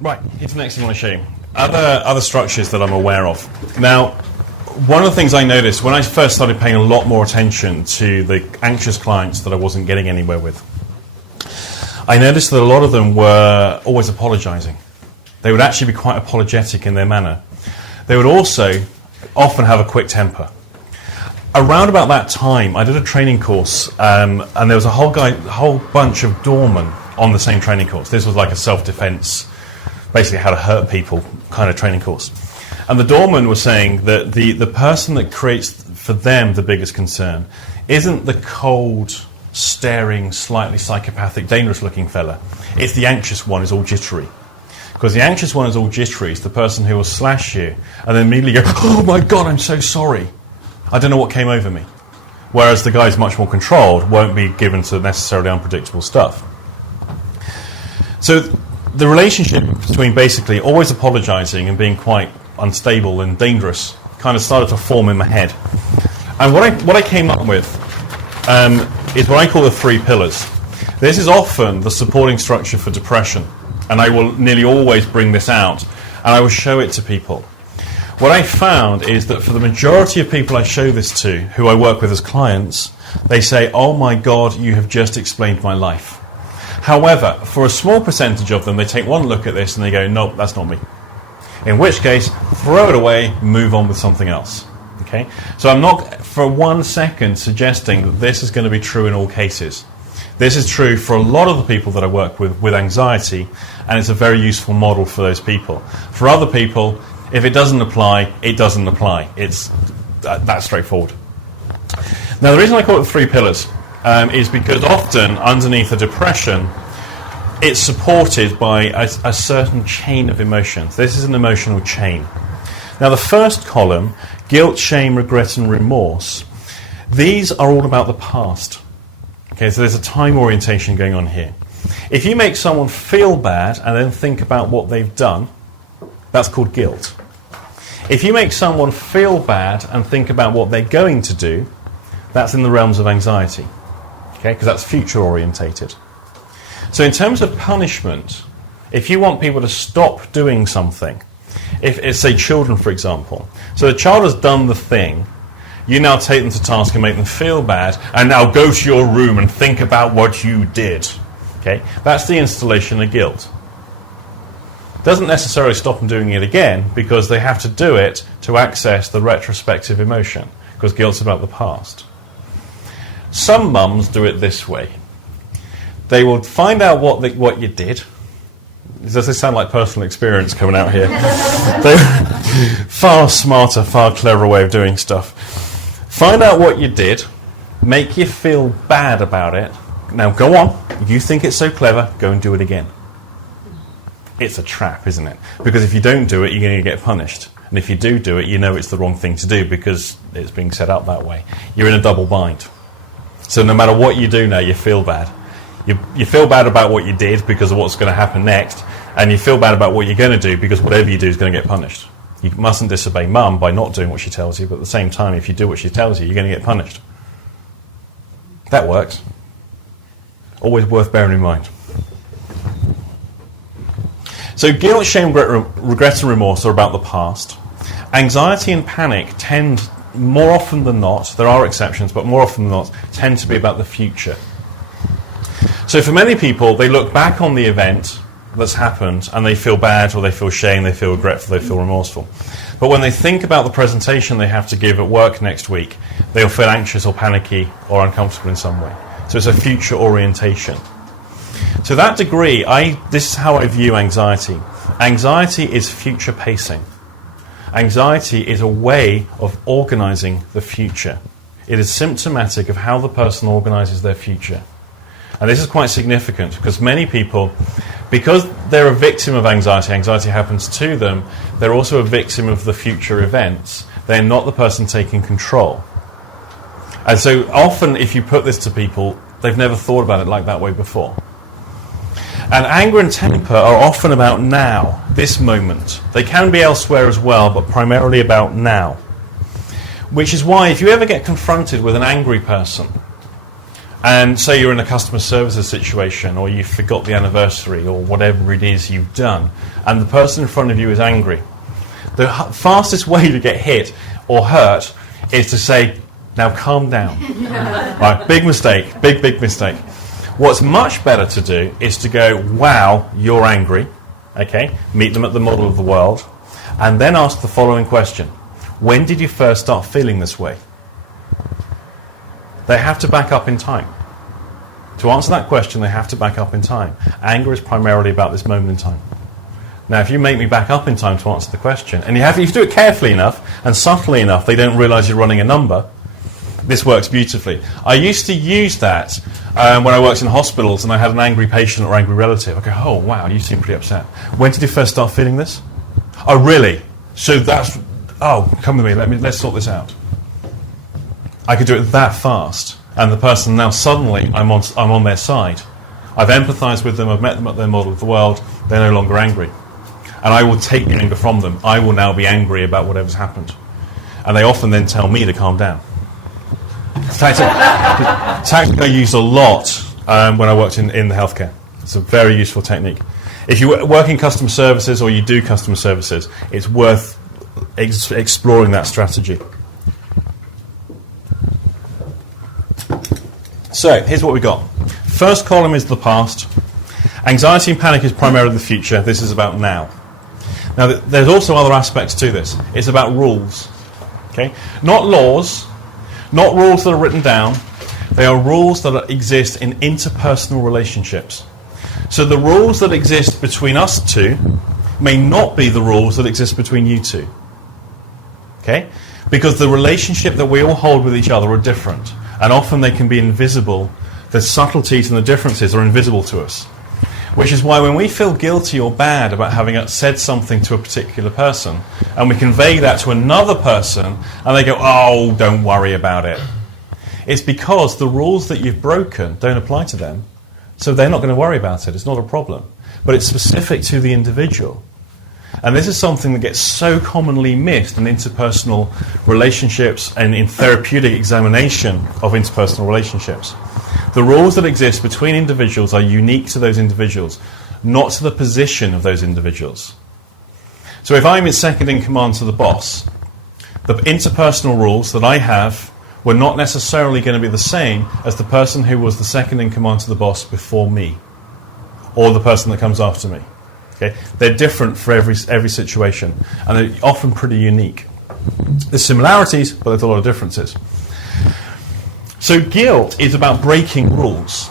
Right, here's the next thing I want to show you. Other structures that I'm aware of. Now, one of the things I noticed when I first started paying a lot more attention to the anxious clients that I wasn't getting anywhere with, I noticed that a lot of them were always apologizing. They would actually be quite apologetic in their manner. They would also often have a quick temper. Around about that time, I did a training course, and there was a whole bunch of doormen on the same training course. This was like a self-defense, basically how to hurt people kind of training course. And the doorman was saying that the person that creates for them the biggest concern isn't the cold, staring, slightly psychopathic, dangerous-looking fella. It's the anxious one who's all jittery. Because the anxious one is all jittery. It's the person who will slash you and then immediately go, "Oh my God, I'm so sorry. I don't know what came over me." Whereas the guy who's much more controlled won't be given to necessarily unpredictable stuff. So the relationship between basically always apologizing and being quite unstable and dangerous kind of started to form in my head. And what I came up with is what I call the 3 pillars. This is often the supporting structure for depression, and I will nearly always bring this out, and I will show it to people. What I found is that for the majority of people I show this to, who I work with as clients, they say, "Oh my God, you have just explained my life." However, for a small percentage of them, they take one look at this and they go, "Nope, that's not me." In which case, throw it away, move on with something else. Okay? So I'm not for 1 second suggesting that this is going to be true in all cases. This is true for a lot of the people that I work with anxiety, and it's a very useful model for those people. For other people, if it doesn't apply, it doesn't apply. It's that straightforward. Now, the reason I call it 3 pillars is because often underneath a depression, it's supported by a certain chain of emotions. This is an emotional chain. Now, the first column, guilt, shame, regret, and remorse, these are all about the past. Okay, so there's a time orientation going on here. If you make someone feel bad and then think about what they've done, that's called guilt. If you make someone feel bad and think about what they're going to do, that's in the realms of anxiety. Okay, because that's future orientated. So in terms of punishment, if you want people to stop doing something, if say children, for example, so the child has done the thing, you now take them to task and make them feel bad, and now go to your room and think about what you did. Okay, that's the installation of guilt. Doesn't necessarily stop them doing it again, because they have to do it to access the retrospective emotion, because guilt's about the past. Some mums do it this way. They will find out what you did. Does this sound like personal experience coming out here? Far smarter, far cleverer way of doing stuff. Find out what you did, make you feel bad about it. Now go on, you think it's so clever, go and do it again. It's a trap, isn't it? Because if you don't do it, you're going to get punished. And if you do it, you know it's the wrong thing to do because it's being set up that way. You're in a double bind. So no matter what you do now, you feel bad. You feel bad about what you did because of what's going to happen next, and you feel bad about what you're going to do because whatever you do is going to get punished. You mustn't disobey mum by not doing what she tells you, but at the same time, if you do what she tells you, you're going to get punished. That works. Always worth bearing in mind. So guilt, shame, regret and remorse are about the past. Anxiety and panic tend, more often than not, there are exceptions, but more often than not, tend to be about the future. So for many people, they look back on the event that's happened and they feel bad, or they feel shame, they feel regretful, they feel remorseful. But when they think about the presentation they have to give at work next week, they'll feel anxious or panicky or uncomfortable in some way. So it's a future orientation. To that degree, this is how I view anxiety. Anxiety is future pacing. Anxiety is a way of organizing the future. It is symptomatic of how the person organizes their future. And this is quite significant because many people, because they're a victim of anxiety, anxiety happens to them, they're also a victim of the future events. They're not the person taking control. And so often if you put this to people, they've never thought about it like that way before. And anger and temper are often about now, this moment. They can be elsewhere as well, but primarily about now. Which is why if you ever get confronted with an angry person, And say you're in a customer services situation, or you forgot the anniversary, or whatever it is you've done, and the person in front of you is angry. The fastest way to get hit or hurt is to say, now calm down. Right, big mistake, big mistake. What's much better to do is to go, wow, you're angry. Okay, meet them at the model of the world, and then ask the following question. When did you first start feeling this way? They have to back up in time. To answer that question, they have to back up in time. Anger is primarily about this moment in time. Now, if you make me back up in time to answer the question, and you have to do it carefully enough and subtly enough, they don't realize you're running a number, this works beautifully. I used to use that when I worked in hospitals and I had an angry patient or angry relative. I go, oh, wow, you seem pretty upset. When did you first start feeling this? Oh, really? So that's... Oh, come with me, let's sort this out. I could do it that fast, and the person now suddenly, I'm on their side. I've empathized with them, I've met them at their model of the world, they're no longer angry. And I will take the anger from them. I will now be angry about whatever's happened. And they often then tell me to calm down. Tactic I used a lot when I worked in the healthcare. It's a very useful technique. If you work in customer services or you do customer services, it's worth exploring that strategy. So, here's what we got. First column is the past. Anxiety and panic is primarily the future. This is about now. Now, there's also other aspects to this. It's about rules. Okay? Not laws, not rules that are written down. They are rules that exist in interpersonal relationships. So the rules that exist between us two may not be the rules that exist between you two. Okay? Because the relationship that we all hold with each other are different. And often they can be invisible. The subtleties and the differences are invisible to us. Which is why when we feel guilty or bad about having said something to a particular person, and we convey that to another person, and they go, oh, don't worry about it. It's because the rules that you've broken don't apply to them, so they're not going to worry about it. It's not a problem. But it's specific to the individual. And this is something that gets so commonly missed in interpersonal relationships and in therapeutic examination of interpersonal relationships. The rules that exist between individuals are unique to those individuals, not to the position of those individuals. So if I'm in second in command to the boss, the interpersonal rules that I have were not necessarily going to be the same as the person who was the second in command to the boss before me, or the person that comes after me. Okay? They're different for every situation, and they're often pretty unique. There's similarities, but there's a lot of differences. So guilt is about breaking rules,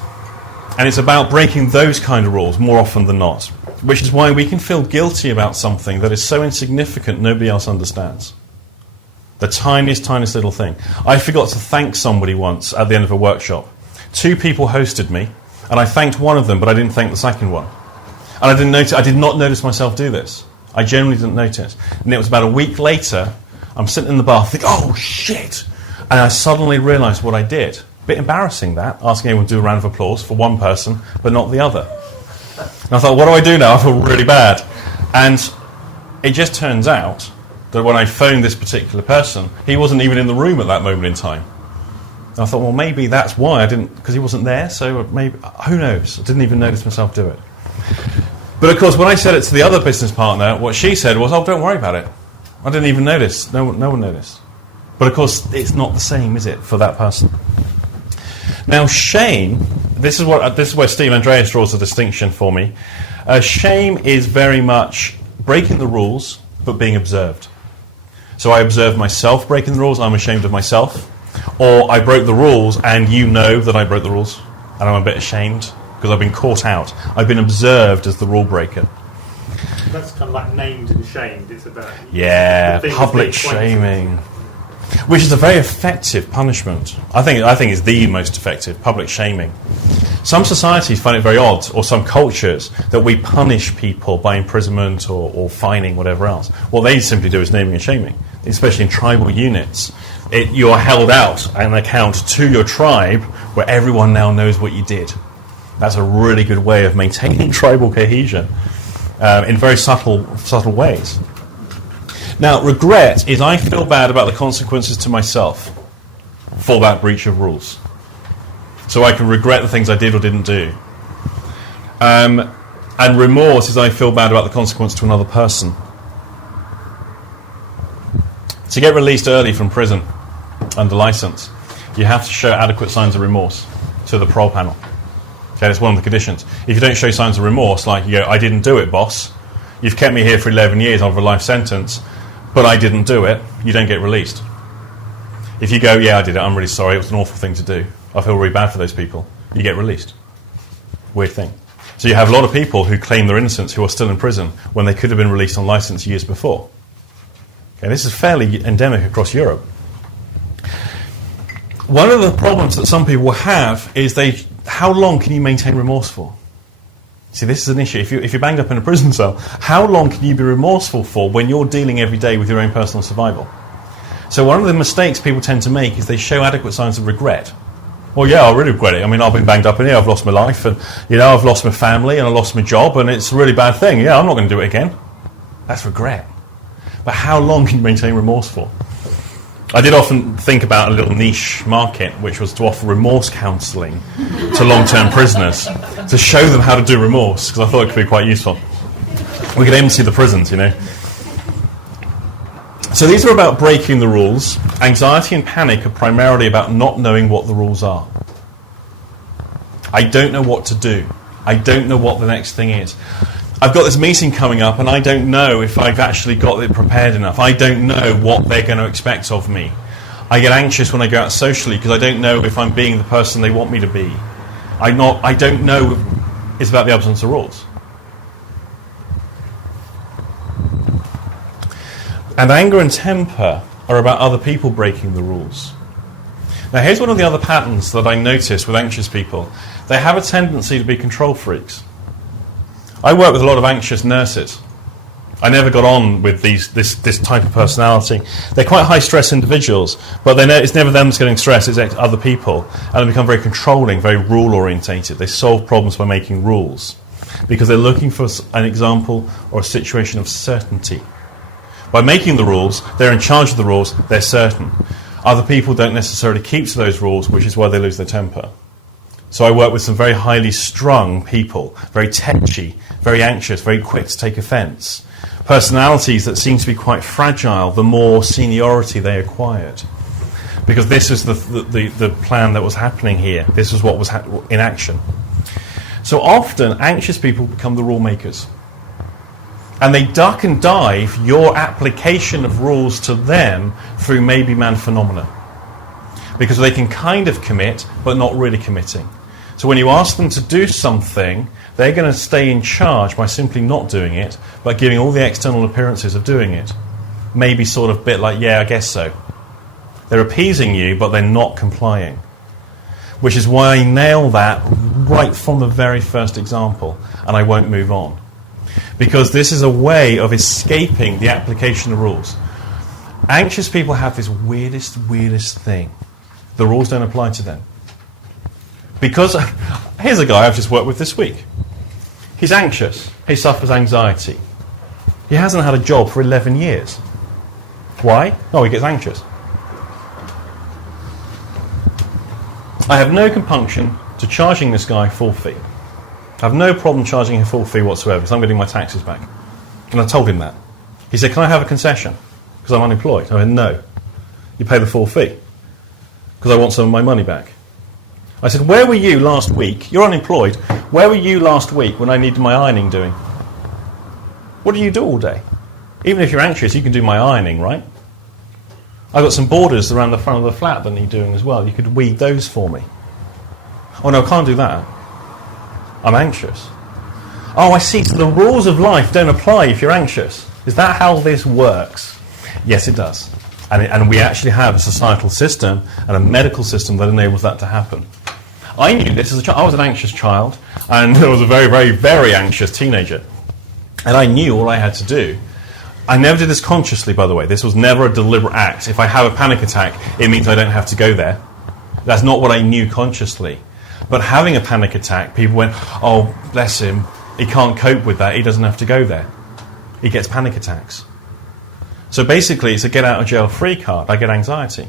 and it's about breaking those kind of rules more often than not, which is why we can feel guilty about something that is so insignificant nobody else understands. The tiniest little thing. I forgot to thank somebody once at the end of a workshop. 2 people hosted me, and I thanked one of them, but I didn't thank the second one. And I did not notice myself do this. I genuinely didn't notice. And it was about a week later, I'm sitting in the bath thinking, oh shit! And I suddenly realised what I did. A bit embarrassing that, asking everyone to do a round of applause for one person, but not the other. And I thought, what do I do now? I feel really bad. And it just turns out that when I phoned this particular person, he wasn't even in the room at that moment in time. And I thought, well, maybe that's why I didn't, because he wasn't there, so maybe, who knows? I didn't even notice myself do it. But of course, when I said it to the other business partner, what she said was, oh, don't worry about it. I didn't even notice. No one noticed. But of course, it's not the same, is it, for that person? Now, shame, this is where Steve Andreas draws the distinction for me. Shame is very much breaking the rules, but being observed. So I observe myself breaking the rules, I'm ashamed of myself. Or I broke the rules, and you know that I broke the rules, and I'm a bit ashamed, because I've been caught out. I've been observed as the rule breaker. That's kind of like named and shamed. It's about public shaming, which is a very effective punishment. I think it's the most effective, public shaming. Some societies find it very odd, or some cultures, that we punish people by imprisonment or fining, whatever else. What they simply do is naming and shaming, especially in tribal units. You are held out an account to your tribe where everyone now knows what you did. That's a really good way of maintaining tribal cohesion in very subtle ways. Now, regret is I feel bad about the consequences to myself for that breach of rules. So I can regret the things I did or didn't do. And remorse is I feel bad about the consequence to another person. To get released early from prison under license, you have to show adequate signs of remorse to the parole panel. Okay, that's one of the conditions. If you don't show signs of remorse, like you go, I didn't do it, boss. You've kept me here for 11 years over a life sentence, but I didn't do it, you don't get released. If you go, yeah, I did it, I'm really sorry, it was an awful thing to do, I feel really bad for those people, you get released. Weird thing. So you have a lot of people who claim their innocence who are still in prison when they could have been released on license years before. Okay, this is fairly endemic across Europe. One of the problems that some people have is how long can you maintain remorse for? See, this is an issue. If you're banged up in a prison cell, how long can you be remorseful for when you're dealing every day with your own personal survival? So one of the mistakes people tend to make is they show adequate signs of regret. Well, yeah, I really regret it. I mean, I've been banged up in here, I've lost my life, and I've lost my family, and I lost my job, and it's a really bad thing. Yeah, I'm not going to do it again. That's regret. But how long can you maintain remorse for? I did often think about a little niche market, which was to offer remorse counselling to long-term prisoners, to show them how to do remorse, because I thought it could be quite useful. We could empty the prisons, So these are about breaking the rules. Anxiety and panic are primarily about not knowing what the rules are. I don't know what to do. I don't know what the next thing is. I've got this meeting coming up and I don't know if I've actually got it prepared enough. I don't know what they're going to expect of me. I get anxious when I go out socially because I don't know if I'm being the person they want me to be. I don't know. It's about the absence of rules. And anger and temper are about other people breaking the rules. Now here's one of the other patterns that I notice with anxious people. They have a tendency to be control freaks. I work with a lot of anxious nurses. I never got on with this type of personality. They're quite high-stress individuals, but it's never them that's getting stressed, it's other people. And they become very controlling, very rule-orientated. They solve problems by making rules because they're looking for an example or a situation of certainty. By making the rules, they're in charge of the rules, they're certain. Other people don't necessarily keep to those rules, which is why they lose their temper. So I work with some very highly strung people, very tetchy, very anxious, very quick to take offence. Personalities that seem to be quite fragile the more seniority they acquired. Because this is the plan that was happening here. This was what was in action. So often, anxious people become the rule makers. And they duck and dive your application of rules to them through maybe man phenomena. Because they can kind of commit, but not really committing. So when you ask them to do something, they're going to stay in charge by simply not doing it, but giving all the external appearances of doing it. Maybe sort of bit like, yeah, I guess so. They're appeasing you, but they're not complying. Which is why I nail that right from the very first example, and I won't move on. Because this is a way of escaping the application of rules. Anxious people have this weirdest thing. The rules don't apply to them. Because, here's a guy I've just worked with this week. He's anxious. He suffers anxiety. He hasn't had a job for 11 years. Why? Oh, he gets anxious. I have no compunction to charging this guy full fee. I have no problem charging him full fee whatsoever because I'm getting my taxes back. And I told him that. He said, can I have a concession? Because I'm unemployed. I went, no. You pay the full fee. Because I want some of my money back. I said, where were you last week? You're unemployed. Where were you last week when I needed my ironing doing? What do you do all day? Even if you're anxious, you can do my ironing, right? I've got some borders around the front of the flat that need doing as well. You could weed those for me. Oh, no, I can't do that. I'm anxious. Oh, I see. So the rules of life don't apply if you're anxious. Is that how this works? Yes, it does. And we actually have a societal system and a medical system that enables that to happen. I knew this as a child. I was an anxious child, and I was a very, very, very anxious teenager. And I knew all I had to do. I never did this consciously, by the way. This was never a deliberate act. If I have a panic attack, it means I don't have to go there. That's not what I knew consciously. But having a panic attack, people went, oh, bless him, he can't cope with that, he doesn't have to go there. He gets panic attacks. So basically, it's a get-out-of-jail-free card. I get anxiety.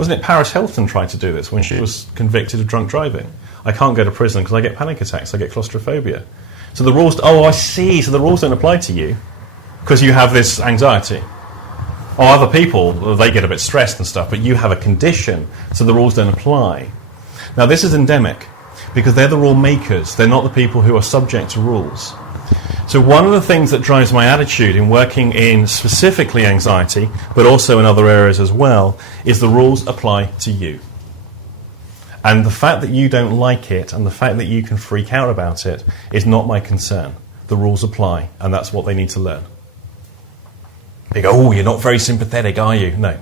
Wasn't it Paris Hilton tried to do this when she was convicted of drunk driving? I can't go to prison because I get panic attacks, I get claustrophobia. So the rules, oh, I see, so the rules don't apply to you because you have this anxiety. Or other people, they get a bit stressed and stuff, but you have a condition, so the rules don't apply. Now this is endemic because they're the rule makers, they're not the people who are subject to rules. So one of the things that drives my attitude in working in specifically anxiety, but also in other areas as well, is the rules apply to you. And the fact that you don't like it and the fact that you can freak out about it is not my concern. The rules apply, and that's what they need to learn. They go, oh, you're not very sympathetic, are you? No.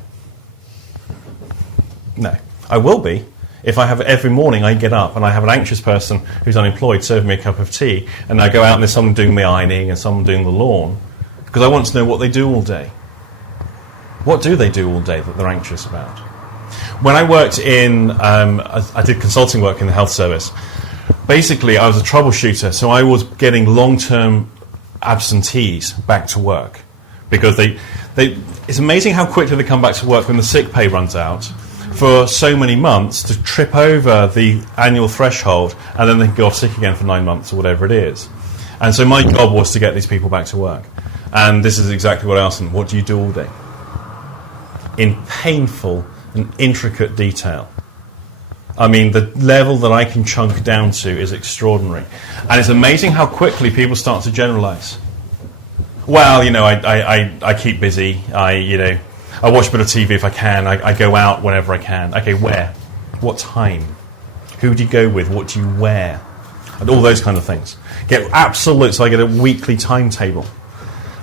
No. I will be. If I have every morning I get up and I have an anxious person who's unemployed serving me a cup of tea, and I go out and there's someone doing my ironing and someone doing the lawn, because I want to know what they do all day. What do they do all day that they're anxious about? When I worked in, I did consulting work in the health service. Basically, I was a troubleshooter, so I was getting long-term absentees back to work, because it's amazing how quickly they come back to work when the sick pay runs out, for so many months to trip over the annual threshold, and then they can go off sick again for 9 months or whatever it is. And so my job was to get these people back to work. And this is exactly what I asked them. What do you do all day? In painful and intricate detail. I mean, the level that I can chunk down to is extraordinary. And it's amazing how quickly people start to generalize. Well, you know, I keep busy. I watch a bit of TV if I can. I go out whenever I can. Okay, where? What time? Who do you go with? What do you wear? And all those kind of things. Get absolute, so I get a weekly timetable.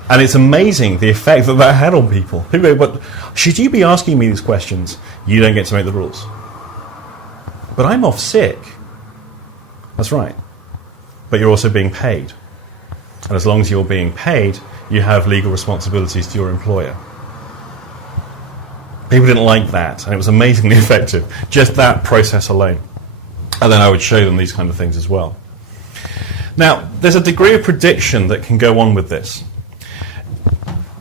And it's amazing the effect that had on people. People go, but should you be asking me these questions? You don't get to make the rules. But I'm off sick. That's right. But you're also being paid. And as long as you're being paid, you have legal responsibilities to your employer. People didn't like that, and it was amazingly effective. Just that process alone. And then I would show them these kind of things as well. Now, there's a degree of prediction that can go on with this.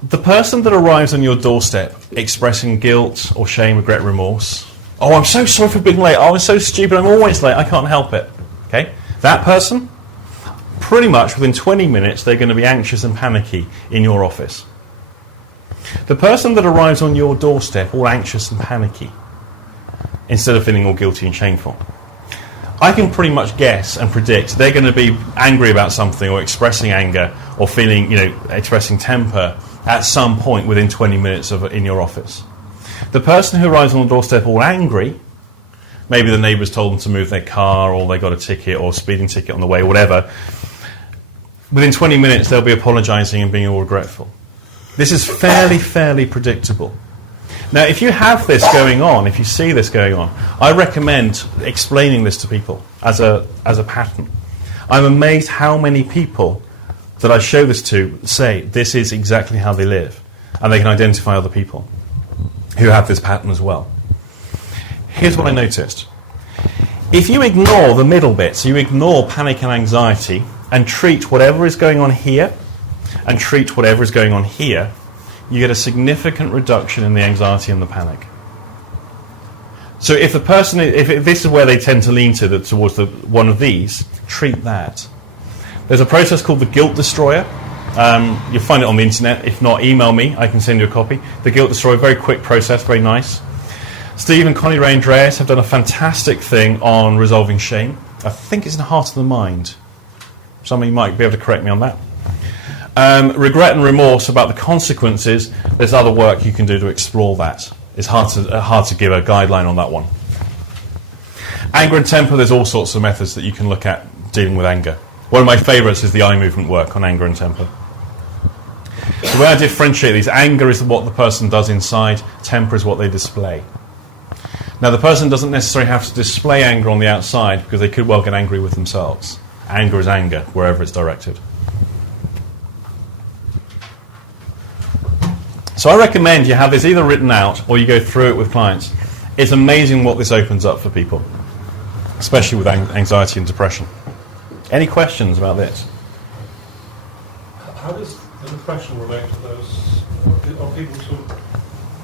The person that arrives on your doorstep expressing guilt or shame, regret, remorse. Oh, I'm so sorry for being late. Oh, I'm so stupid. I'm always late. I can't help it. Okay? That person, pretty much within 20 minutes, they're going to be anxious and panicky in your office. The person that arrives on your doorstep all anxious and panicky, instead of feeling all guilty and shameful, I can pretty much guess and predict they're going to be angry about something or expressing anger or feeling, expressing temper at some point within 20 minutes in your office. The person who arrives on the doorstep all angry, maybe the neighbours told them to move their car or they got a ticket or a speeding ticket on the way, or whatever, within 20 minutes they'll be apologising and being all regretful. This is fairly predictable. Now, if you have this going on, if you see this going on, I recommend explaining this to people as a pattern. I'm amazed how many people that I show this to say this is exactly how they live, and they can identify other people who have this pattern as well. Here's what I noticed. If you ignore the middle bit, so you ignore panic and anxiety, and treat whatever is going on here and treat whatever is going on here, you get a significant reduction in the anxiety and the panic. So if the person, if this is where they tend to lean towards one of these, treat that. There's a process called the guilt destroyer. You'll find it on the internet. If not, email me. I can send you a copy. The guilt destroyer, very quick process, very nice. Steve and Connie Ray Andreas have done a fantastic thing on resolving shame. I think it's in the heart of the mind. Somebody might be able to correct me on that. Regret and remorse about the consequences. There's other work you can do to explore that. It's hard to give a guideline on that one. Anger and temper, there's all sorts of methods that you can look at dealing with anger. One of my favourites is the eye movement work on anger and temper. The way I differentiate these, anger is what the person does inside, temper is what they display. Now, the person doesn't necessarily have to display anger on the outside because they could well get angry with themselves. Anger is anger, wherever it's directed. So I recommend you have this either written out or you go through it with clients. It's amazing what this opens up for people, especially with anxiety and depression. Any questions about this? How does the depression relate to those? Are people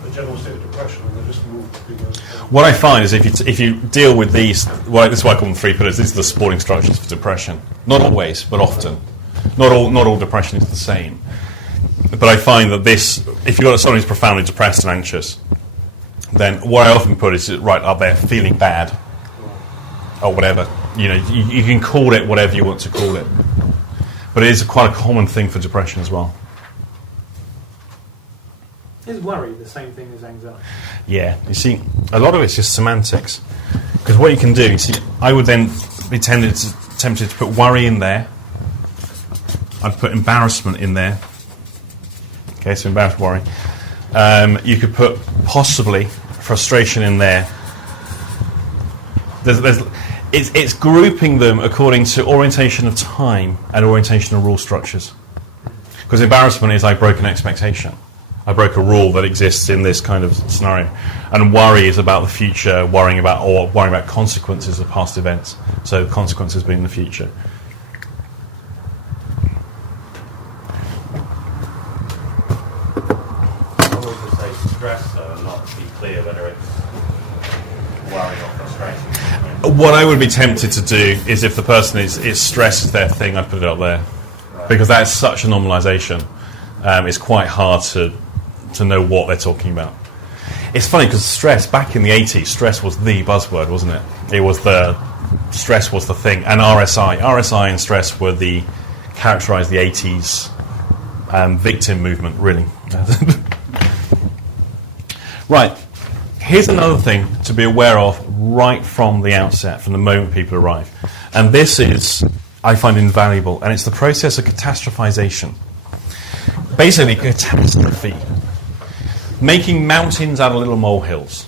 a general state of depression, and they just move because. What I find is if you deal with these, well, this is why I call them 3 pillars. These are the supporting structures for depression. Not always, but often. Not all depression is the same. But I find that this, if you've got someone who's profoundly depressed and anxious, then what I often put is right up there, feeling bad, or whatever. You know, you can call it whatever you want to call it. But it is quite a common thing for depression as well. Is worry the same thing as anxiety? Yeah, you see, a lot of it's just semantics. Because what you can do, you see, I would then be tempted to put worry in there. I'd put embarrassment in there. Okay, so embarrassed, worry. You could put possibly frustration in there. It's grouping them according to orientation of time and orientation of rule structures. Because embarrassment is I broke an expectation. I broke a rule that exists in this kind of scenario. And worry is about the future, worrying about consequences of past events. So consequences being the future. I would just say stress, though, and not be clear whether it's worry or frustration. What I would be tempted to do is if the person is stress is their thing, I'd put it up there. Right. Because that's such a normalisation. It's quite hard to know what they're talking about. It's funny because stress, back in the 80s, stress was the buzzword, wasn't it? Stress was the thing. And RSI and stress were characterised the 80s victim movement, really. Right. Here's another thing to be aware of right from the outset, from the moment people arrive. And this is, I find, invaluable. And it's the process of catastrophization. Basically, catastrophe. Making mountains out of little molehills.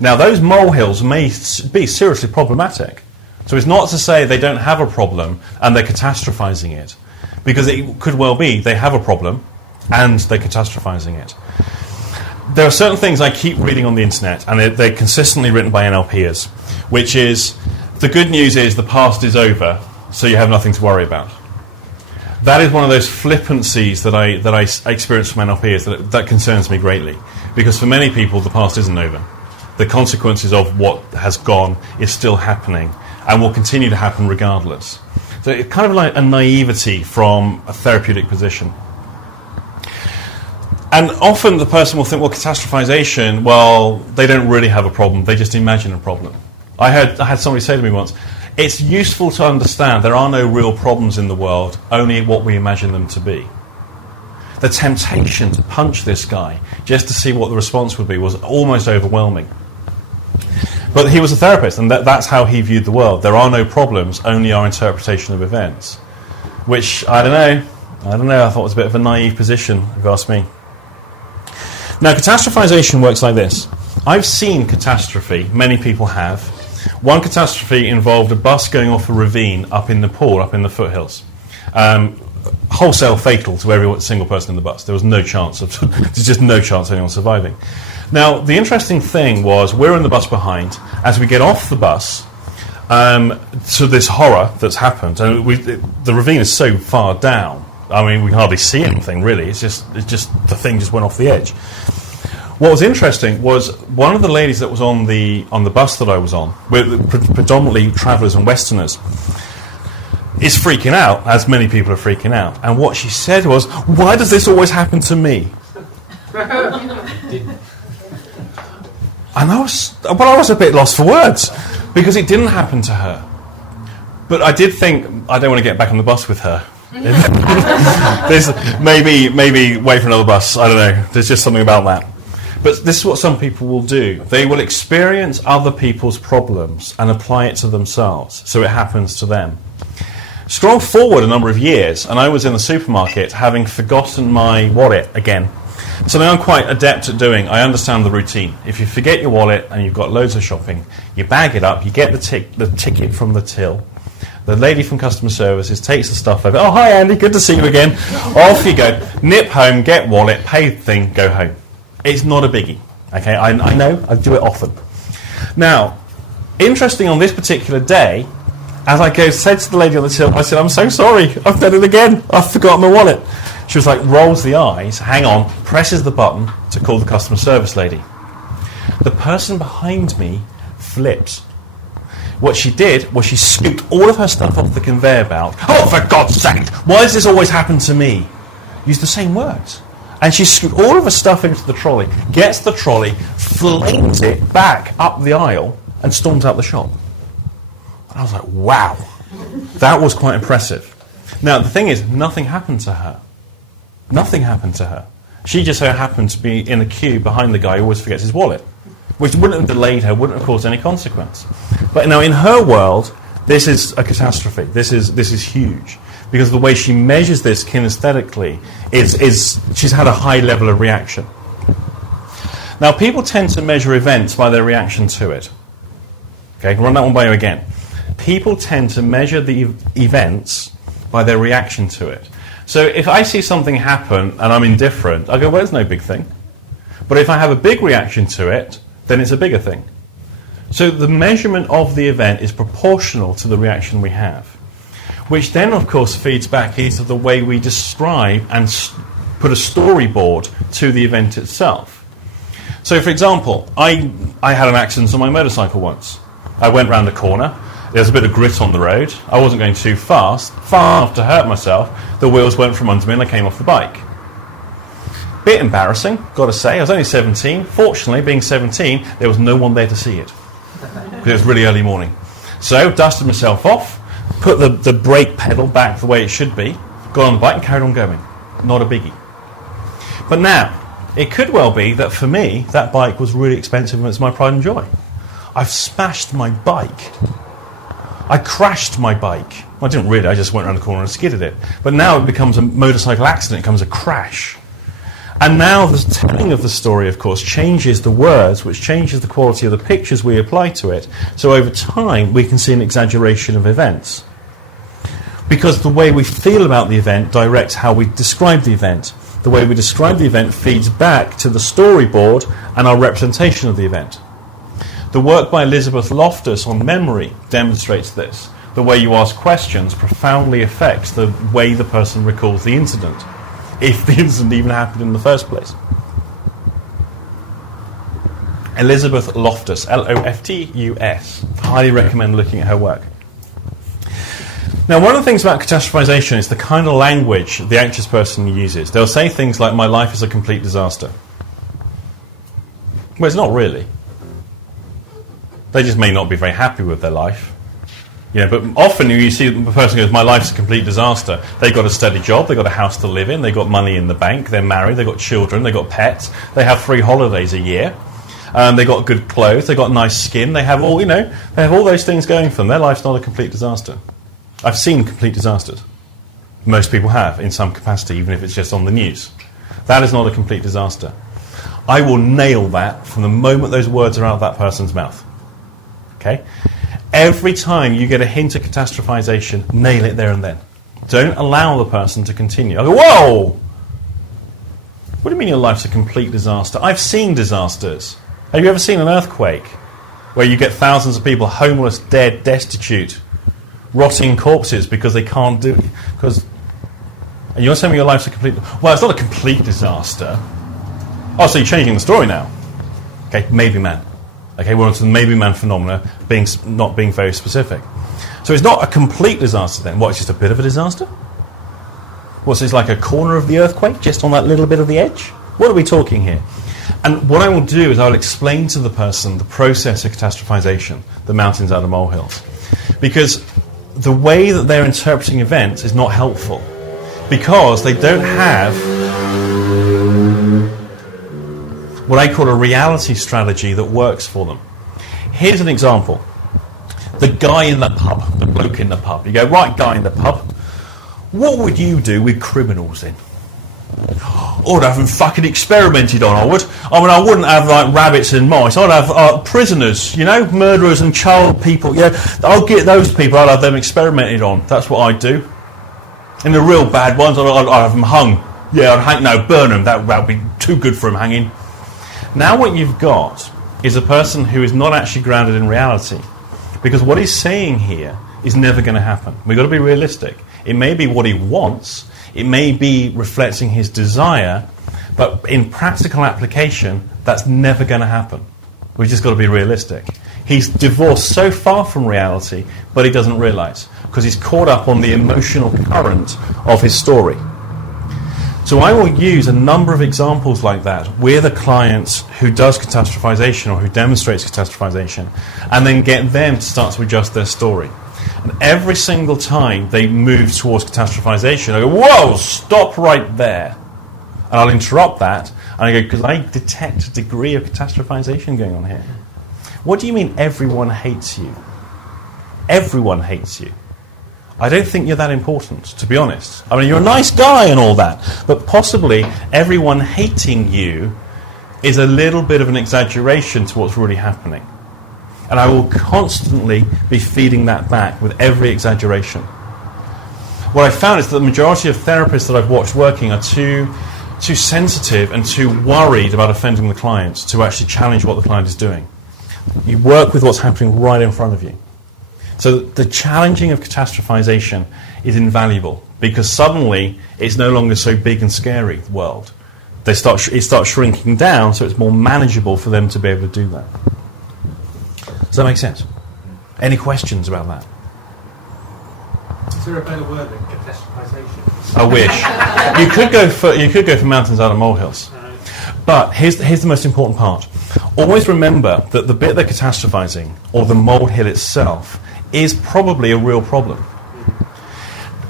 Now, those molehills may be seriously problematic. So it's not to say they don't have a problem and they're catastrophizing it. Because it could well be they have a problem and they're catastrophizing it. There are certain things I keep reading on the internet, and they're consistently written by NLPers, which is, the good news is the past is over, so you have nothing to worry about. That is one of those flippancies that I experience from NLPers that concerns me greatly. Because for many people, the past isn't over. The consequences of what has gone is still happening and will continue to happen regardless. So it's kind of like a naivety from a therapeutic position. And often the person will think, well, catastrophization, well, they don't really have a problem, they just imagine a problem. I had somebody say to me once, it's useful to understand there are no real problems in the world, only what we imagine them to be. The temptation to punch this guy just to see what the response would be was almost overwhelming. But he was a therapist, and that's how he viewed the world. There are no problems, only our interpretation of events. Which, I don't know, I thought was a bit of a naive position, if you ask me. Now, catastrophization works like this. I've seen catastrophe, many people have. One catastrophe involved a bus going off a ravine up in Nepal, up in the foothills. Wholesale fatal to every single person in the bus. There was no chance there's just no chance of anyone surviving. Now, the interesting thing was, we're in the bus behind. As we get off the bus, to this horror that's happened, and the ravine is so far down, I mean, we can hardly see anything, really. It's just the thing just went off the edge. What was interesting was one of the ladies that was on the bus that I was on, with predominantly travellers and Westerners, is freaking out, as many people are freaking out. And what she said was, "Why does this always happen to me?" And I was a bit lost for words, because it didn't happen to her. But I did think, I don't want to get back on the bus with her. There's maybe wait for another bus. I don't know. There's just something about that. But this is what some people will do. They will experience other people's problems and apply it to themselves, so it happens to them. Scroll forward a number of years, and I was in the supermarket having forgotten my wallet again. Something I'm quite adept at doing. I understand the routine. If you forget your wallet and you've got loads of shopping, you bag it up, you get the ticket from the till. The lady from customer services takes the stuff over. "Oh, hi Andy, good to see you again." Off you go. Nip home, get wallet, pay the thing, go home. It's not a biggie. Okay, I know, I do it often. Now, interesting on this particular day, as I said to the lady on the till, I said, "I'm so sorry, I've done it again. I've forgotten my wallet." She was like, rolls the eyes, hang on, presses the button to call the customer service lady. The person behind me flipped. What she did was she scooped all of her stuff off the conveyor belt. Oh, for God's sake, why does this always happen to me? Use the same words. And she scooped all of her stuff into the trolley, gets the trolley, flings it back up the aisle, and storms out the shop. And I was like, wow, that was quite impressive. Now, the thing is, nothing happened to her. Nothing happened to her. She just so happened to be in a queue behind the guy who always forgets his wallet, which wouldn't have delayed her, wouldn't have caused any consequence. But now, in her world, this is a catastrophe. This is huge. Because the way she measures this kinesthetically is she's had a high level of reaction. Now, people tend to measure events by their reaction to it. Okay, run that one by you again. People tend to measure the events by their reaction to it. So if I see something happen and I'm indifferent, I go, well, it's no big thing. But if I have a big reaction to it, then it's a bigger thing. So the measurement of the event is proportional to the reaction we have, which then, of course, feeds back into the way we describe and put a storyboard to the event itself. So, for example, I had an accident on my motorcycle once. I went round a corner. There was a bit of grit on the road. I wasn't going too fast enough to hurt myself. The wheels went from under me and I came off the bike. Bit embarrassing, got to say. I was only 17. Fortunately, being 17, there was no one there to see it, because it was really early morning. So, dusted myself off, put the brake pedal back the way it should be, got on the bike and carried on going. Not a biggie. But now, it could well be that for me, that bike was really expensive and it's my pride and joy. I've smashed my bike. I crashed my bike. Well, I didn't really, I just went around the corner and skidded it. But now it becomes a motorcycle accident, it becomes a crash. And now the telling of the story, of course, changes the words, which changes the quality of the pictures we apply to it. So over time, we can see an exaggeration of events. Because the way we feel about the event directs how we describe the event. The way we describe the event feeds back to the storyboard and our representation of the event. The work by Elizabeth Loftus on memory demonstrates this. The way you ask questions profoundly affects the way the person recalls the incident, if the incident even happened in the first place. Elizabeth Loftus, Loftus. Highly recommend looking at her work. Now, one of the things about catastrophization is the kind of language the anxious person uses. They'll say things like, my life is a complete disaster. Well, it's not really. They just may not be very happy with their life. You know, but often you see the person goes, my life's a complete disaster. They've got a steady job, they've got a house to live in, they've got money in the bank, they're married, they've got children, they've got pets, they have 3 holidays a year, they've got good clothes, they've got nice skin, they have all, they have all those things going for them. Their life's not a complete disaster. I've seen complete disasters. Most people have, in some capacity, even if it's just on the news. That is not a complete disaster. I will nail that from the moment those words are out of that person's mouth. Okay? Every time you get a hint of catastrophization, nail it there and then. Don't allow the person to continue. I go, whoa! What do you mean your life's a complete disaster? I've seen disasters. Have you ever seen an earthquake where you get thousands of people homeless, dead, destitute, rotting corpses because they can't do it? And you're saying your life's a complete... Well, it's not a complete disaster. Oh, so you're changing the story now. Okay, maybe man. Okay, we're on to the maybe man phenomena, not being very specific. So it's not a complete disaster then. What, it's just a bit of a disaster? What's this, like a corner of the earthquake, just on that little bit of the edge? What are we talking here? And what I will do is I will explain to the person the process of catastrophization, the mountains out of molehills. Because the way that they're interpreting events is not helpful. Because they don't have what I call a reality strategy that works for them. Here's an example. The guy in the pub, the bloke in the pub. You go, right, guy in the pub, what would you do with criminals then? Oh, I'd have them fucking experimented on, I would. I mean, I wouldn't have like rabbits and mice. I'd have prisoners, murderers and child people. Yeah, I'll get those people, I'd have them experimented on. That's what I'd do. And the real bad ones, I'd have them hung. Yeah, burn them. That would be too good for them hanging. Now what you've got is a person who is not actually grounded in reality. Because what he's saying here is never going to happen. We've got to be realistic. It may be what he wants, It may be reflecting his desire, but in practical application, that's never going to happen. We've just got to be realistic. He's divorced so far from reality, but he doesn't realize, because he's caught up on the emotional current of his story. So I will use a number of examples like that with a client who does catastrophization or who demonstrates catastrophization, and then get them to start to adjust their story. And every single time they move towards catastrophization, I go, whoa, stop right there. And I'll interrupt that, and I go, because I detect a degree of catastrophization going on here. What do you mean everyone hates you? Everyone hates you. I don't think you're that important, to be honest. I mean, you're a nice guy and all that, but possibly everyone hating you is a little bit of an exaggeration to what's really happening. And I will constantly be feeding that back with every exaggeration. What I've found is that the majority of therapists that I've watched working are too sensitive and too worried about offending the client to actually challenge what the client is doing. You work with what's happening right in front of you. So the challenging of catastrophization is invaluable, because suddenly it's no longer so big and scary, the world. It starts shrinking down, so it's more manageable for them to be able to do that. Does that make sense? Any questions about that? Is there a better word than catastrophization? I wish. You could go for mountains out of molehills. But here's the most important part. Always remember that the bit they're catastrophizing, or the molehill itself, is probably a real problem.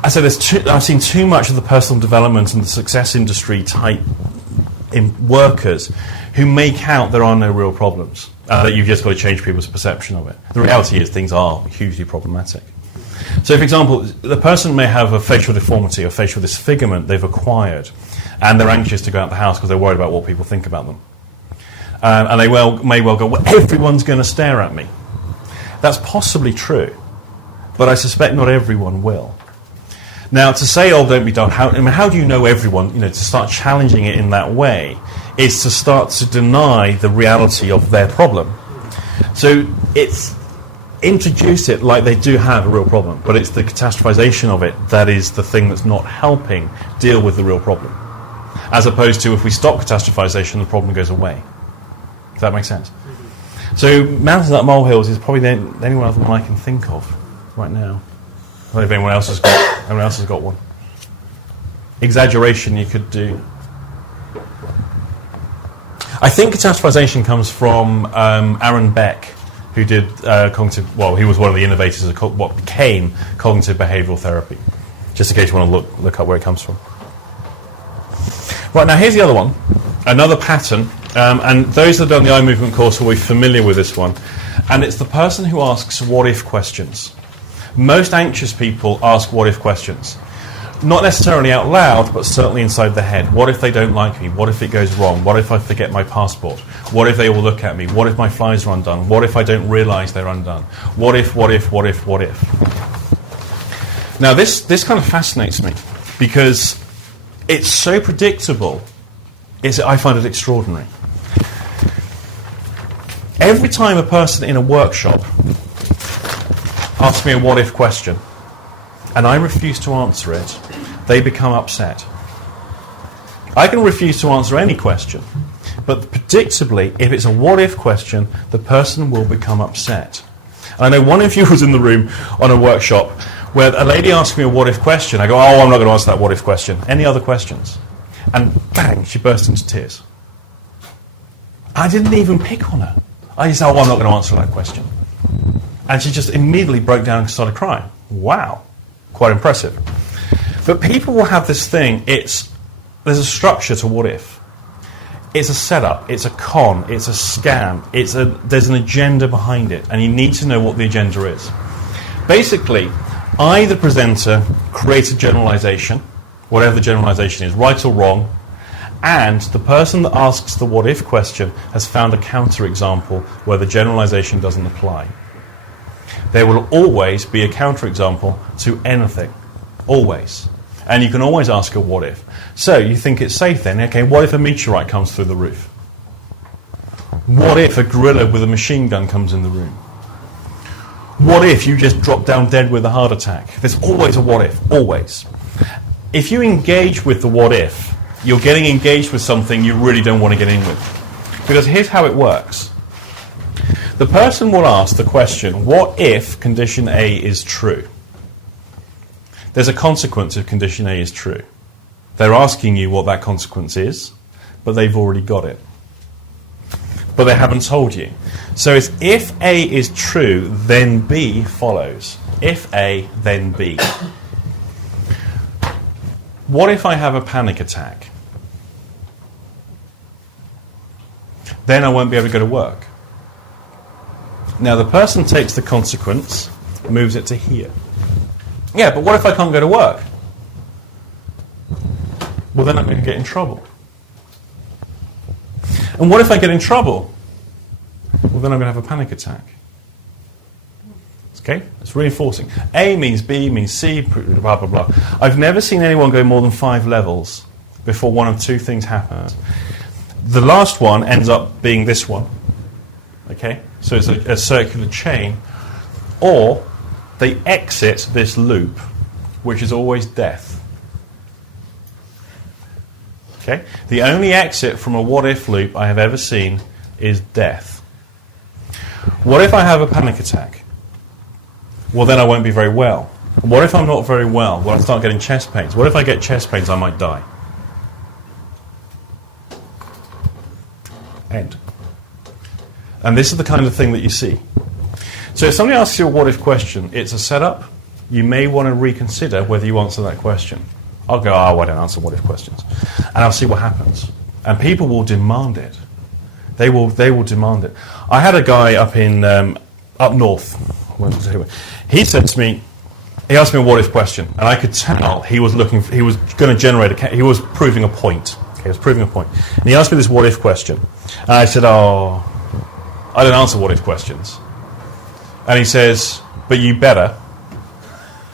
I said I've seen too much of the personal development and the success industry type workers who make out there are no real problems, that you've just got to change people's perception of it. The reality is things are hugely problematic. So, for example, the person may have a facial deformity or facial disfigurement they've acquired, and they're anxious to go out the house because they're worried about what people think about them. And they may well go, well, everyone's going to stare at me. That's possibly true, but I suspect not everyone will. Now, to say, oh, don't be dull, how do you know everyone? To start challenging it in that way is to start to deny the reality of their problem. So introduce it like they do have a real problem, but it's the catastrophization of it that is the thing that's not helping deal with the real problem. As opposed to, if we stop catastrophization, the problem goes away. Does that make sense? So mountains like molehills is probably the only one other one I can think of right now. I don't know if anyone else has got one. Exaggeration you could do. I think catastrophization comes from Aaron Beck, who did cognitive. Well, he was one of the innovators of what became cognitive behavioural therapy. Just in case you want to look up where it comes from. Right, now here's the other one, another pattern, and those that have done the eye movement course will be familiar with this one, and it's the person who asks what-if questions. Most anxious people ask what-if questions. Not necessarily out loud, but certainly inside the head. What if they don't like me? What if it goes wrong? What if I forget my passport? What if they all look at me? What if my flies are undone? What if I don't realise they're undone? What if, what if, what if, what if? Now this kind of fascinates me, because it's so predictable, I find it extraordinary. Every time a person in a workshop asks me a what-if question, and I refuse to answer it, they become upset. I can refuse to answer any question, but predictably, if it's a what-if question, the person will become upset. And I know one of you was in the room on a workshop where a lady asked me a what-if question. I go, oh, I'm not going to answer that what-if question. Any other questions? And bang, she burst into tears. I didn't even pick on her. I just said, oh, I'm not going to answer that question. And she just immediately broke down and started crying. Wow, quite impressive. But people will have this thing, there's a structure to what if. It's a setup, it's a con, it's a scam, there's an agenda behind it, and you need to know what the agenda is. Basically, I, the presenter, create a generalization, whatever the generalization is, right or wrong, and the person that asks the what-if question has found a counterexample where the generalization doesn't apply. There will always be a counterexample to anything. Always. And you can always ask a what-if. So you think it's safe then? Okay, what if a meteorite comes through the roof? What if a gorilla with a machine gun comes in the room? What if you just drop down dead with a heart attack? There's always a what-if. Always. if you engage with the what if, you're getting engaged with something you really don't want to get in with. Because here's how it works. The person will ask the question, what if condition A is true? There's a consequence if condition A is true. They're asking you what that consequence is, but they've already got it. But they haven't told you. So it's if A is true, then B follows. If A, then B. What if I have a panic attack? Then I won't be able to go to work. Now the person takes the consequence, moves it to here. Yeah, but what if I can't go to work? Well, then I'm going to get in trouble. And what if I get in trouble? Well, then I'm going to have a panic attack. Okay? It's reinforcing. A means B, means C, blah, blah, blah. I've never seen anyone go more than 5 levels before one of 2 things happens. The last one ends up being this one. Okay? So it's a circular chain. Or they exit this loop, which is always death. Okay? The only exit from a what-if loop I have ever seen is death. What if I have a panic attack? Well, then I won't be very well. What if I'm not very well? Well, I start getting chest pains. What if I get chest pains? I might die. End. And this is the kind of thing that you see. So if somebody asks you a what-if question, it's a setup. You may want to reconsider whether you answer that question. I'll go, I don't answer what-if questions. And I'll see what happens. And people will demand it. They will demand it. I had a guy up in up north. He said to me, he asked me a what-if question, and I could tell he was going to generate he was proving a point. Okay, he was proving a point. And he asked me this what-if question. And I said, I don't answer what-if questions. And he says, but you better.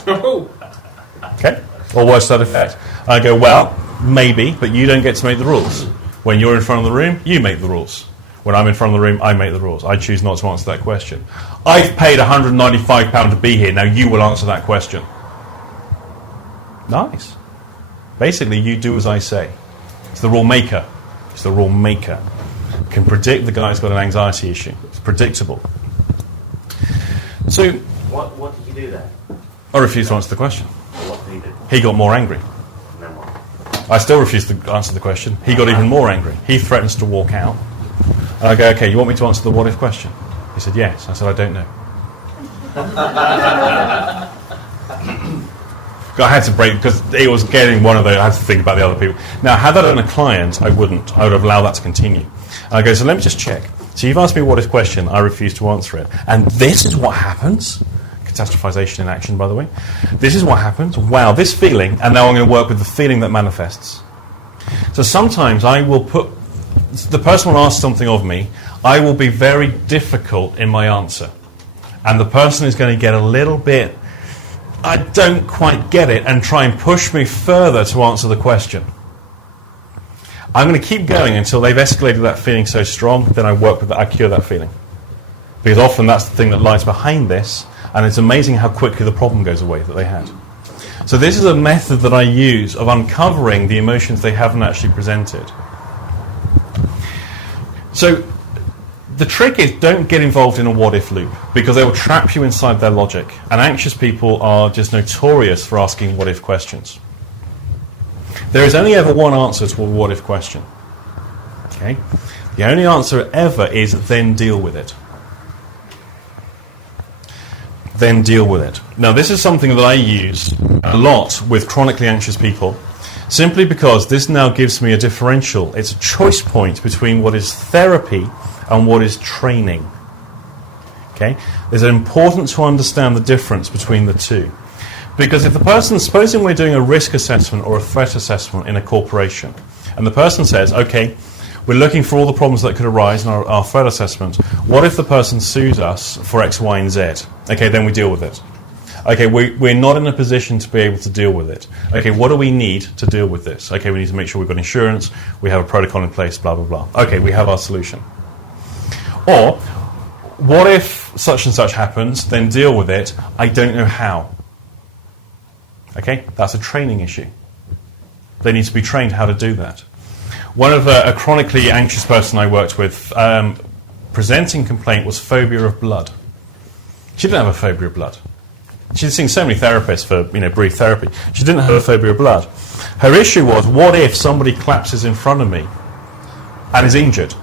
Okay? Or worse to that effect. I go, well, maybe, but you don't get to make the rules. When you're in front of the room, you make the rules. When I'm in front of the room, I make the rules. I choose not to answer that question. I've paid £195 to be here, now you will answer that question. Nice. Basically, you do as I say. It's the rule maker. It's the rule maker. Can predict the guy's got an anxiety issue. It's predictable. So, What did you do there? I refuse to answer the question. What did he do? He got more angry. And then what? I still refused to answer the question. He got even more angry. He threatens to walk out. And I go, okay, you want me to answer the what-if question? He said, yes. I said, I don't know. I had to break, because he was getting one of those, I had to think about the other people. Now, had that been a client, I wouldn't. I would have allowed that to continue. And I go, so let me just check. So you've asked me a what-if question, I refuse to answer it. And this is what happens. Catastrophization in action, by the way. This is what happens. Wow, this feeling, and now I'm going to work with the feeling that manifests. So sometimes I will the person will ask something of me, I will be very difficult in my answer. And the person is going to get a little bit, I don't quite get it, and try and push me further to answer the question. I'm going to keep going until they've escalated that feeling so strong, then I work with that, I cure that feeling. Because often that's the thing that lies behind this, and it's amazing how quickly the problem goes away that they had. So this is a method that I use of uncovering the emotions they haven't actually presented. So the trick is, don't get involved in a what-if loop, because they will trap you inside their logic. And anxious people are just notorious for asking what-if questions. There is only ever one answer to a what-if question. Okay? The only answer ever is, then deal with it. Then deal with it. Now, this is something that I use a lot with chronically anxious people, simply because this now gives me a differential. It's a choice point between what is therapy and what is training. Okay? It's important to understand the difference between the two. Because if the person, supposing we're doing a risk assessment or a threat assessment in a corporation, and the person says, okay, we're looking for all the problems that could arise in our threat assessment. What if the person sues us for X, Y, and Z? Okay, then we deal with it. Okay, we're not in a position to be able to deal with it. Okay, what do we need to deal with this? Okay, we need to make sure we've got insurance, we have a protocol in place, blah, blah, blah. Okay, we have our solution. Or, what if such and such happens, then deal with it, I don't know how. Okay, that's a training issue. They need to be trained how to do that. One of a chronically anxious person I worked with, presenting complaint was phobia of blood. She didn't have a phobia of blood. She'd seen so many therapists for brief therapy. She didn't have a phobia of blood. Her issue was, what if somebody collapses in front of me and is injured?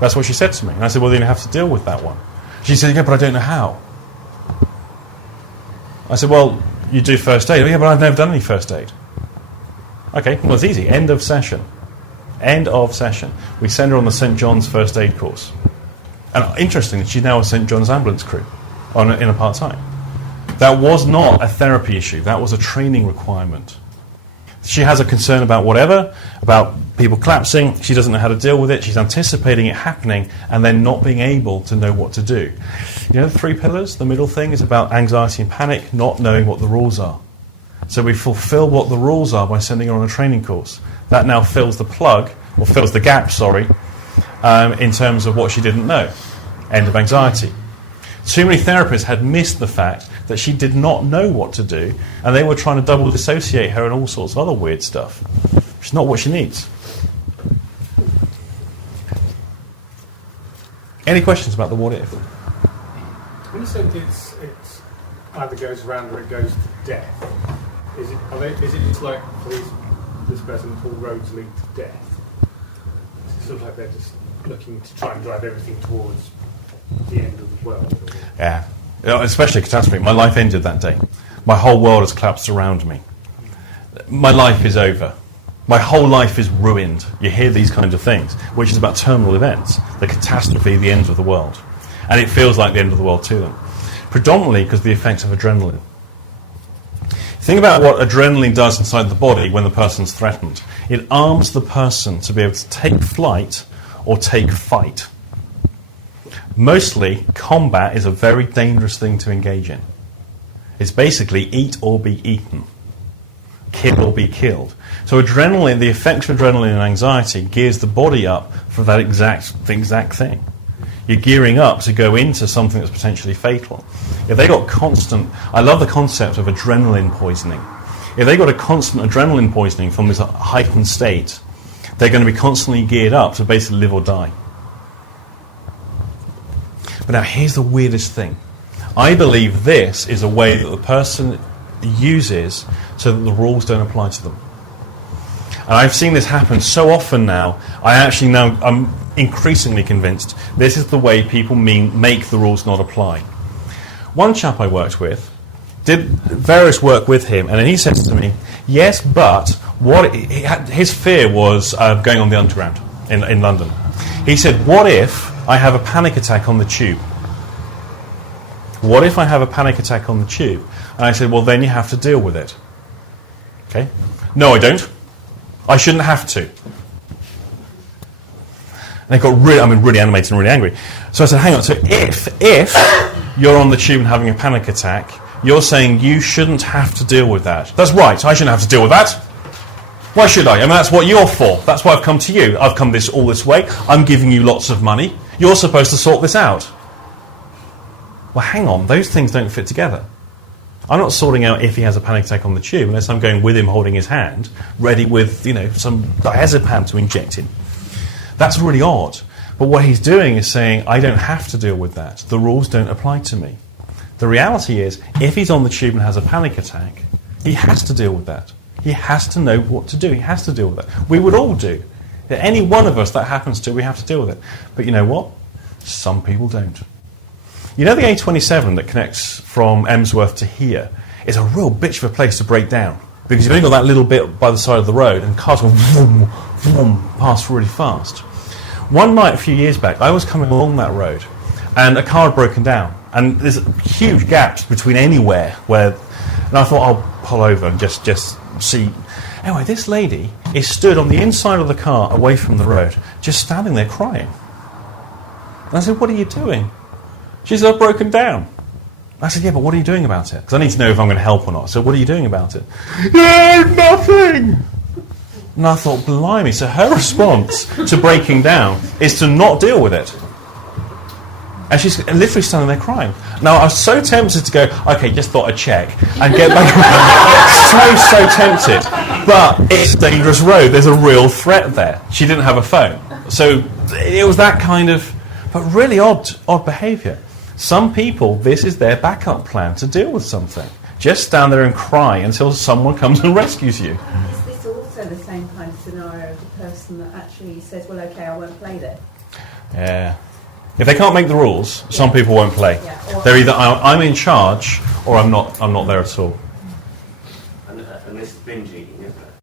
That's what she said to me. And I said, well, then you have to deal with that one. She said, yeah, but I don't know how. I said, well, you do first aid. Yeah, but I've never done any first aid. Okay, well, it's easy. End of session. End of session. We send her on the St. John's first aid course. And interestingly, she's now a St. John's ambulance crew in a part-time. That was not a therapy issue. That was a training requirement. She has a concern about whatever, about people collapsing. She doesn't know how to deal with it. She's anticipating it happening and then not being able to know what to do. You know the 3 pillars? The middle thing is about anxiety and panic, not knowing what the rules are. So we fulfill what the rules are by sending her on a training course. That now fills the plug, or fills the gap, in terms of what she didn't know. End of anxiety. Too many therapists had missed the fact that she did not know what to do, and they were trying to double dissociate her and all sorts of other weird stuff. Which is not what she needs. Any questions about the what if? When you say it's either goes around or it goes to death, is it just like for this person all roads lead to death? It's sort of like they're just looking to try and drive everything towards the end of the world. Yeah, especially catastrophe. My life ended that day. My whole world has collapsed around me. My life is over. My whole life is ruined. You hear these kinds of things, which is about terminal events, the catastrophe, the end of the world. And it feels like the end of the world to them. Predominantly because of the effects of adrenaline. Think about what adrenaline does inside the body when the person's threatened. It arms the person to be able to take flight or take fight. Mostly, combat is a very dangerous thing to engage in. It's basically eat or be eaten, kill or be killed. So adrenaline, the effects of adrenaline and anxiety gears the body up for that exact thing. You're gearing up to go into something that's potentially fatal. If they got constant, I love the concept of adrenaline poisoning. If they got a constant adrenaline poisoning from this heightened state, they're going to be constantly geared up to basically live or die. But now here's the weirdest thing. I believe this is a way that the person uses so that the rules don't apply to them. And I've seen this happen so often now, I'm increasingly convinced this is the way people make the rules not apply. One chap I worked with did various work with him, and then he said to me, yes, but his fear was going on the underground in London. He said, what if I have a panic attack on the tube? What if I have a panic attack on the tube? And I said, well, then you have to deal with it. Okay? No, I don't. I shouldn't have to. And they got really animated and really angry. So I said, hang on, so if you're on the tube and having a panic attack, you're saying you shouldn't have to deal with that. That's right, I shouldn't have to deal with that. Why should I? I mean, that's what you're for. That's why I've come to you. I've come all this way. I'm giving you lots of money. You're supposed to sort this out. Well, hang on, those things don't fit together. I'm not sorting out if he has a panic attack on the tube unless I'm going with him holding his hand, ready with, some diazepam to inject him. That's really odd. But what he's doing is saying, I don't have to deal with that. The rules don't apply to me. The reality is, if he's on the tube and has a panic attack, he has to deal with that. He has to know what to do. He has to deal with that. We would all do. Any one of us that happens to, we have to deal with it. But you know what? Some people don't. You know the A27 that connects from Emsworth to here is a real bitch of a place to break down because you've only got that little bit by the side of the road and cars will vroom, vroom, pass really fast. One night a few years back, I was coming along that road and a car had broken down and there's huge gaps between anywhere and I thought I'll pull over and just see. Anyway, this lady is stood on the inside of the car away from the road, just standing there crying. And I said, what are you doing? She said, I've broken down. I said, yeah, but what are you doing about it? Because I need to know if I'm going to help or not. So what are you doing about it? No, nothing. And I thought, blimey. So her response to breaking down is to not deal with it. And she's literally standing there crying. Now, I was so tempted to go, okay, just thought I'd check, and get back around. So tempted. But it's a dangerous road. There's a real threat there. She didn't have a phone. So it was that kind of, but really odd behaviour. Some people, this is their backup plan to deal with something. Just stand there and cry until someone comes and rescues you. Is this also the same kind of scenario of the person that actually says, well, okay, I won't play then? Yeah. If they can't make the rules, some people won't play. Yeah. They're either I'm in charge or I'm not there at all. And this is binge eating, isn't it?